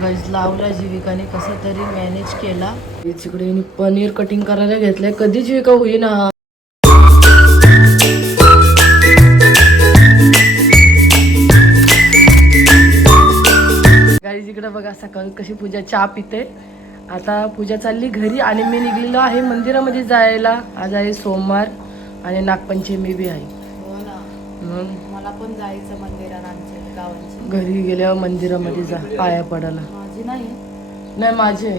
गाईस लावला जीविकाने कसा तरी मॅनेज केला. तिकडे पनीर कटिंग करायला घेतलंय. कधी जीविका होईना. गाईस इकडे बघा सकाळी कशी पूजा चहा पिते. आता पूजा चालली घरी आणि मी निघलेलो आहे मंदिरामध्ये जायला. आज आहे सोमवार आणि नागपंचमी बी आहे. मला पण जायचं मंदिरात आमच्या गावांची. घरी गेल्यावर मंदिरामध्ये जा पाया पडायला. माझी नाही माझे आहे.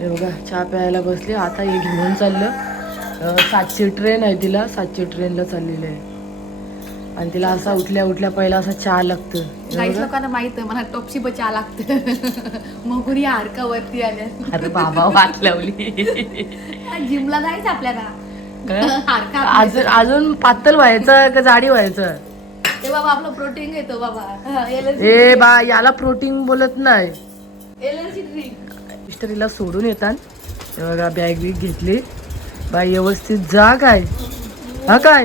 हे बघा चहा प्यायला बसली. आता हे घेऊन चाललं. 7ची ट्रेन आहे तिला. 7ची ट्रेनला चाललेली आहे आणि तिला असा उठल्या उठल्या पहिला असा चहा लागतं. काही लोकांना माहित आहे मला टॉपशी चहा लागतं. मगुरी हारका वरती आल्या. अरे बाबा वाट लावली. जिमला जायचं आपल्याला. अजून पातळ व्हायचं का जाडी व्हायचं. ते बाबा आपलं प्रोटीन घेतो बाबा. ए बा याला प्रोटीन बोलत नाही. Allergy drink. मिस्टरीला सोडून येतात. बघा बॅग बिग घेतली. बाई व्यवस्थित जा. काय हा काय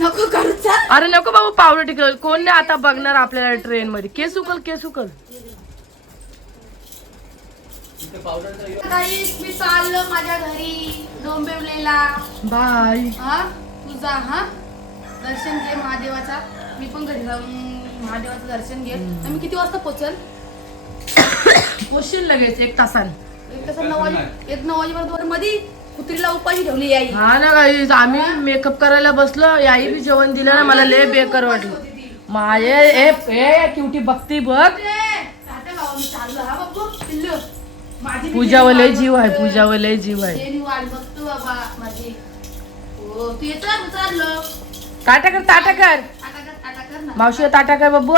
नको करूच. अरे नको बाबा पावडर टिकल. कोण नाही आता बघणार आपल्याला ट्रेन मध्ये. केस उकल केस उकल. मी चाललो माझ्या घरी डोंबिवलीला. बाय. तुझा दर्शन घे महादेवाचा. मी पण घरी जाऊन महादेवाचं दर्शन घे. मी किती वाजता पोहोचल. पोचशील लगेच 1 तासान. 1 तासात 9 वाजेपर्यंत मध्ये कुत्रीला उपाशी ठेवली याई. हा ना गाईज आम्ही मेकअप करायला बसलो. याई बी जेवण दिलं ना. मला लय बेकार वाटलं. माझे ए क्युटी बघती बघ. पूजावर लय जीव आहे. पूजावर लय जीव आहे. ताटा कर ताटा कर. मावशी ताटा कर बब्बू.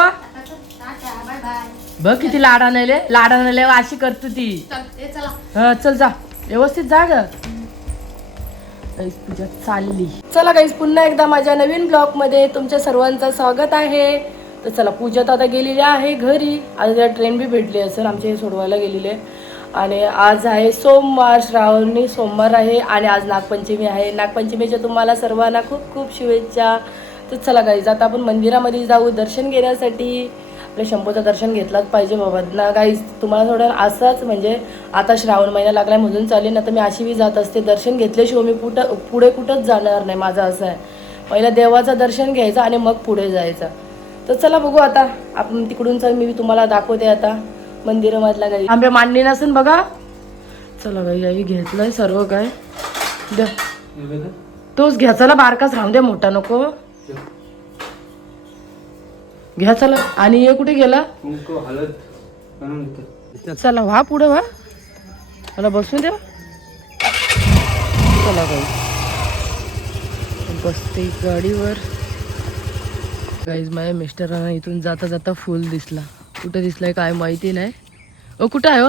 बघ किती लाडा नाही अशी करतो ती. चल जा व्यवस्थित जा ग. पूजा चालली. चला गाईस पुन्हा एकदा माझ्या नवीन ब्लॉग मध्ये तुमच्या सर्वांचं स्वागत आहे. तर चला पूजा तर आता गेलेली आहे घरी. आज तिला ट्रेन बी भेटली असेल. आमच्या हे सोडवायला गेलेले. आणि आज आहे सोमवार. श्रावणी सोमवार आहे आणि आज नागपंचमी आहे. नागपंचमीच्या तुम्हाला सर्वांना खूप खूप शुभेच्छा. तर चला गाईज आता आपण मंदिरामध्ये जाऊ दर्शन घेण्यासाठी. आपल्या शंभूचं दर्शन घेतलंच पाहिजे बाबा ना गाईज. तुम्हाला थोडं असंच म्हणजे आता श्रावण महिना लागला म्हणून चालेल ना तर मी अशी बी जात असते. दर्शन घेतल्याशिवाय मी पुढे कुठंच जाणार नाही. माझं असं आहे पहिलं देवाचं दर्शन घ्यायचं आणि मग पुढे जायचं. तर चला बघू आता आपण तिकडून चल मी तुम्हाला दाखवते आता मंदिरामधला गाई. आंबे मांडणी नसेल बघा. चला गाई आई घेतलंय सर्व काय द्या. तोच घ्या चला. बारकाच राहून द्या मोठा नको घ्या चला. आणि हे कुठे गेला. चला व्हा पुढे व्हा. मला बसून द्या. चला गाई बसते गाडीवर. गाईज माझ्या मिस्टरांना इथून जाता जाता फुल दिसला. कुठे दिसलाय काय माहिती नाही. कुठं आहे हो.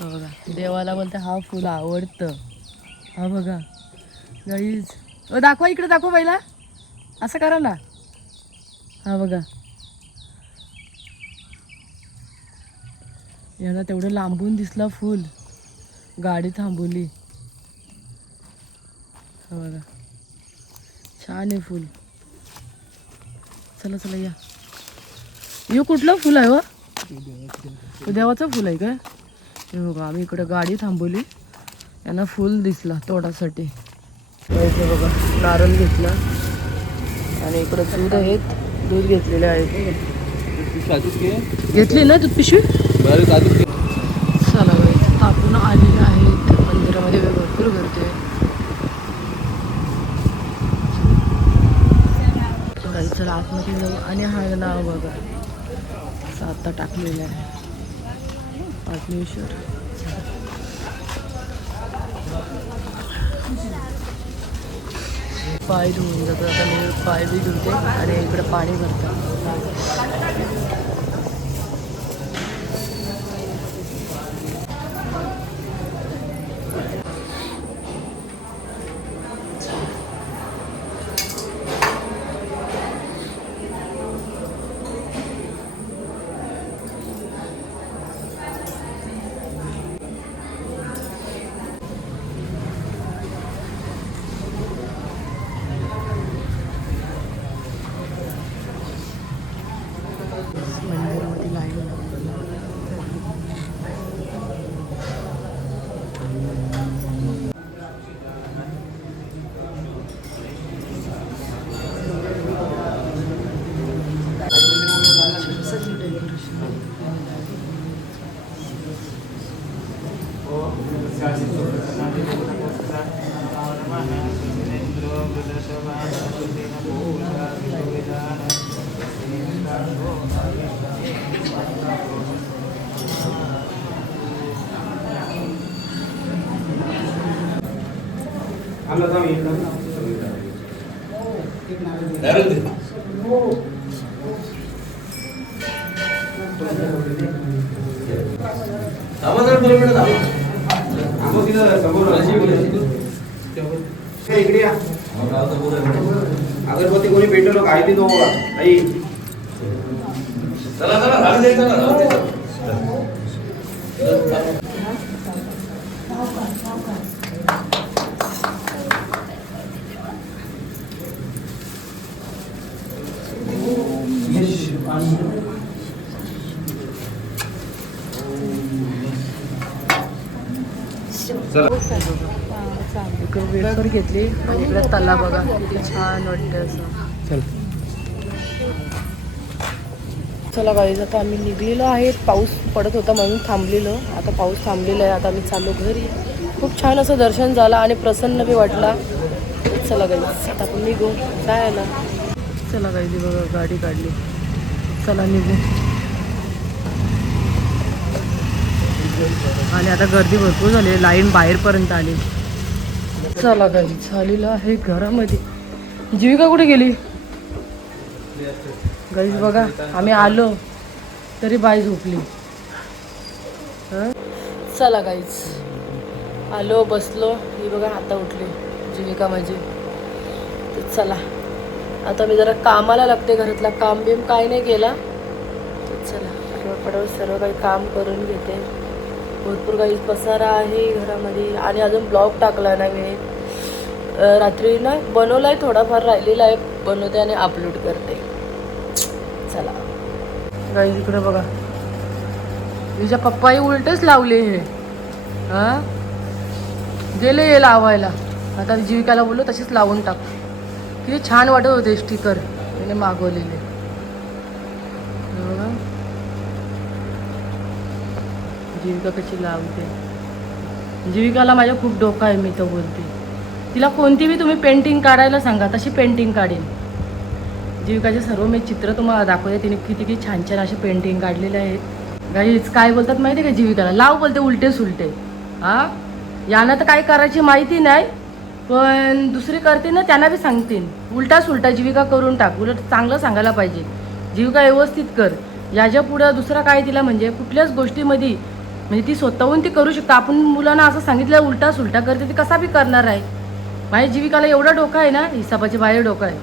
बघा देवाला बोलते हा फुल आवडतं. हा बघा गाईज. दाखवा इकडे दाखवा पहिला. असं करा ना. हा बघा याला तेवढं लांबून दिसला फुल. गाडी थांबवली. हा बघा छान आहे फुल. चला चला या. हे कुठलं फुल आहे व. देवाचं फुल आहे काय. हे बघा आम्ही इकडे गाडी थांबवली. यांना फुल दिसला तोडासाठी. बघा नारळ घेतला आणि इकडे दूध आहेत. दूध घेतलेले आहेत. घेतली ना दूध पिशवी. चला आपण आलेले आहेत मंदिरामध्ये. भरपूर गर्दी आहे. चला आतमध्ये जाऊ. आणि हा नाव बघा आता टाकलेलं आहे पाटणेश्वर. पाय धुवून जातात. आता मी पाय बी धुते आणि इकडे पाणी भरतात. इकडे या. अगरबत्ती कोणी भेटलो काय ती तो आई चला चला राहू दे चला राहू दे इकडे वेफर घेतली आणि इकडे तला बघा किती छान वाटतं असं. चला गाईज आता आम्ही निघलेलो आहे. पाऊस पडत होता म्हणून थांबलेलो. आता पाऊस थांबलेला आहे. आता आम्ही चाललो घरी. खूप छान असं दर्शन झालं आणि प्रसन्न बी वाटला. चला गाईज आता आपण निघू. काय आला चला गाईज बघा गाडी काढली. चला निघू. आणि आता गर्दी भरपूर झाली. लाईन बाहेरपर्यंत आली. चला गाईज झालेलं आहे घरामध्ये. जीविका कुठे गेली गाईज बघा. आम्ही आलो तरी बाई झोपली. चला गाईज आलो बसलो. ही बघा आता उठली जीविका माझी. तर चला आता मी जरा कामाला लागते. घरातला काम बिम काय नाही केला. तर चला पटापट सर्व काही काम करून घेते. भरपूर काही पसारा आहे घरामध्ये. आणि अजून ब्लॉग टाकला नाही मी. रात्री ना बनवला आहे. थोडाफार राहिलेला आहे. बनवते आणि अपलोड करते. चला गाईज इकडे बघा. तिच्या पप्पाही उलटेच लावले हे. हां गेले हे लावायला. आता जीविकाला बोललो तशीच लावून टाक. किती छान वाटत होते स्टिकर तिने मागवलेले. बघा जीविका कशी लावते. जीविकाला माझ्या खूप डोका आहे. मी तर बोलते तिला कोणती बी तुम्ही पेंटिंग काढायला सांगा तशी पेंटिंग काढेल. जीविकाचे सर्व मी चित्र तुम्हाला दाखवते. तिने किती किती छान छान असे पेंटिंग काढलेले आहेत. गाईज काय बोलतात माहिती आहे का जीविकाला. लाव बोलते उलटे सुलटे. हां यांना तर काय करायची माहिती नाही. पण दुसरी करते ना त्यांना बी सांगतील उलटा सुलटा. जीविका करून टाक. उलट चांगलं सांगायला पाहिजे. जीविका व्यवस्थित कर. याच्या पुढं दुसरा काय तिला म्हणजे कुठल्याच गोष्टीमध्ये म्हणजे ती स्वतःहून ती करू शकता. आपण मुलांना असं सांगितलं उलटा सुलटा करते ती कसा बी करणार आहे. माझ्या जीविकाला एवढा डोका आहे ना हिसाबाच्या बाहेर डोका आहे.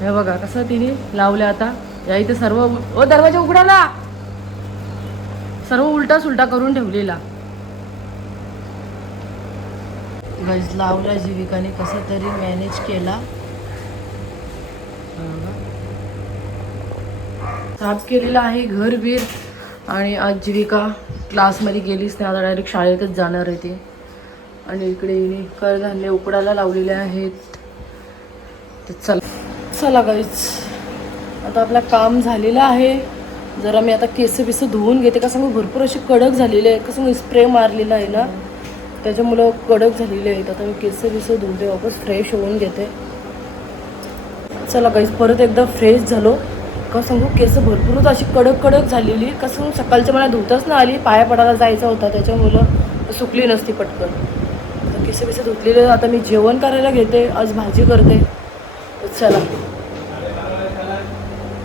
हे बघा कसं तिने लावलं. आता या इथे सर्व दरवाजा उघडाला. सर्व उलटा सुलटा करून ठेवलेला. गाईज लावला जीविकाने कसं तरी मॅनेज केला. साफ केलेलं आहे घर बीर. आणि आज जीविका क्लासमध्ये गेलीच नाही. आता डायरेक्ट शाळेतच जाणार आहे ती. आणि इकडे हिने कडधान्य उकडायला लावलेले आहेत. तर चला गाईज आता आपलं काम झालेलं आहे. जरा मी आता केस बिस धुवून घेते. कसं मग भरपूर असे कडक झालेले आहेत. कसं मग स्प्रे मारलेला आहे ना त्याच्यामुळं कडक झालेले आहेत. आता मी केस बिस धुवते वापस फ्रेश होऊन घेते. चला गाईज परत एकदा फ्रेश झालो. का सांगू केस भरपूरच अशी कडक झालेली. कसं सकाळच्या मला धुताच ना आली. पाया पडायला जायचा होता त्याच्यामुळं सुकली नसती पटकन. केस बिस धुतलेले. आता मी जेवण करायला घेते. आज भाजी करते. चला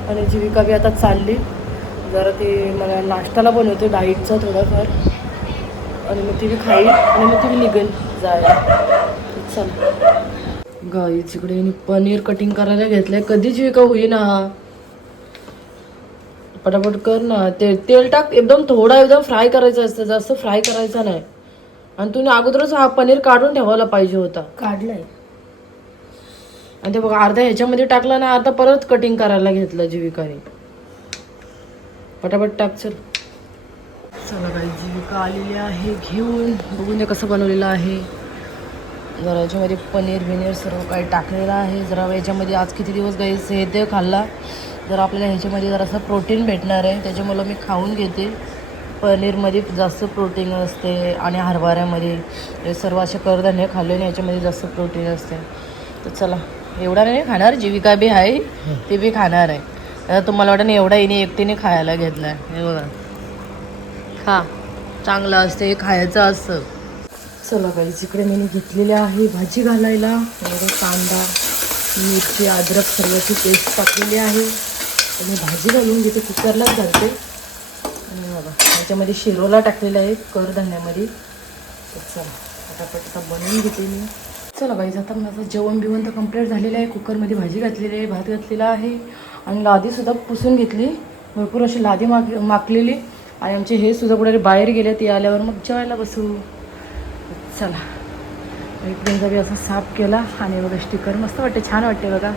आणि जीविका बी आता चालली. जरा ते मला नाश्ताला बनवते डाईटचा थोडाफार. आणि मग ती बी खाईल आणि मग ती बी निघेल जायला. चला गाईच इकडे पनीर कटिंग करायला घेतलंय. कधी जीविका होईना. पटापट कर ना. तेल टाक. एकदम थोडा एकदम फ्राय करायचं असतं. जास्त फ्राय करायचा नाही. आणि तुम्ही अगोदरच हा पनीर काढून ठेवायला पाहिजे होता. काढलंय. आणि ते बघा अर्धा ह्याच्यामध्ये टाकला ना. आता परत कटिंग करायला घेतलं जीविकाने. पटापट टाक. चला काही जीविका आलेली आहे घेऊन. बघून ते कसं बनवलेलं आहे. जरा याच्यामध्ये पनीर बिनीर सर्व काही टाकलेलं आहे. जरा याच्यामध्ये आज किती दिवस गाईस हे ते खाल्ला. जर आपल्याला ह्याच्यामध्ये जरासं प्रोटीन भेटणार आहे त्याच्यामुळं मी खाऊन घेते. पनीरमध्ये जास्त प्रोटीन असते आणि हरभऱ्यामध्ये हे सर्व असे कडधान्य खाल्ले ना याच्यामध्ये जास्त प्रोटीन असते. तर चला एवढा नाही खाणार. जीविका बी आहे ती बी खाणार आहे. आता तुम्हाला वाटतं नाही एवढा हिने एकटीने खायला घेतला आहे. हे बघा खा चांगलं असते हे खायचं असतं. चला गाईस, इकडे मी घेतलेले आहे भाजी घालायला. कांदा, मिरची, अद्रक सर्वाची पेस्ट टाकलेली आहे. आणि भाजी घालून घेते, कुकरलाच घालते. आणि बघा त्याच्यामध्ये शिरोला टाकलेला आहे कडधान्यामध्ये. तर चला पटापट बनवून घेते मी. चला गाईस, आता माझं जेवण बिवण तर कंप्लीट झालेलं आहे. कुकरमध्ये भाजी घातलेली आहे, भात घातलेला आहे. आणि लादीसुद्धा पुसून घेतली, भरपूर अशी लादी माकलेली. आणि आमचे हे सुद्धा कुठे बाहेर गेले, ते आल्यावर मग जेवायला बसू. चला, इकडे बी असं साफ केला. आणि बघा स्टिकर मस्त वाटते, छान वाटते बघा.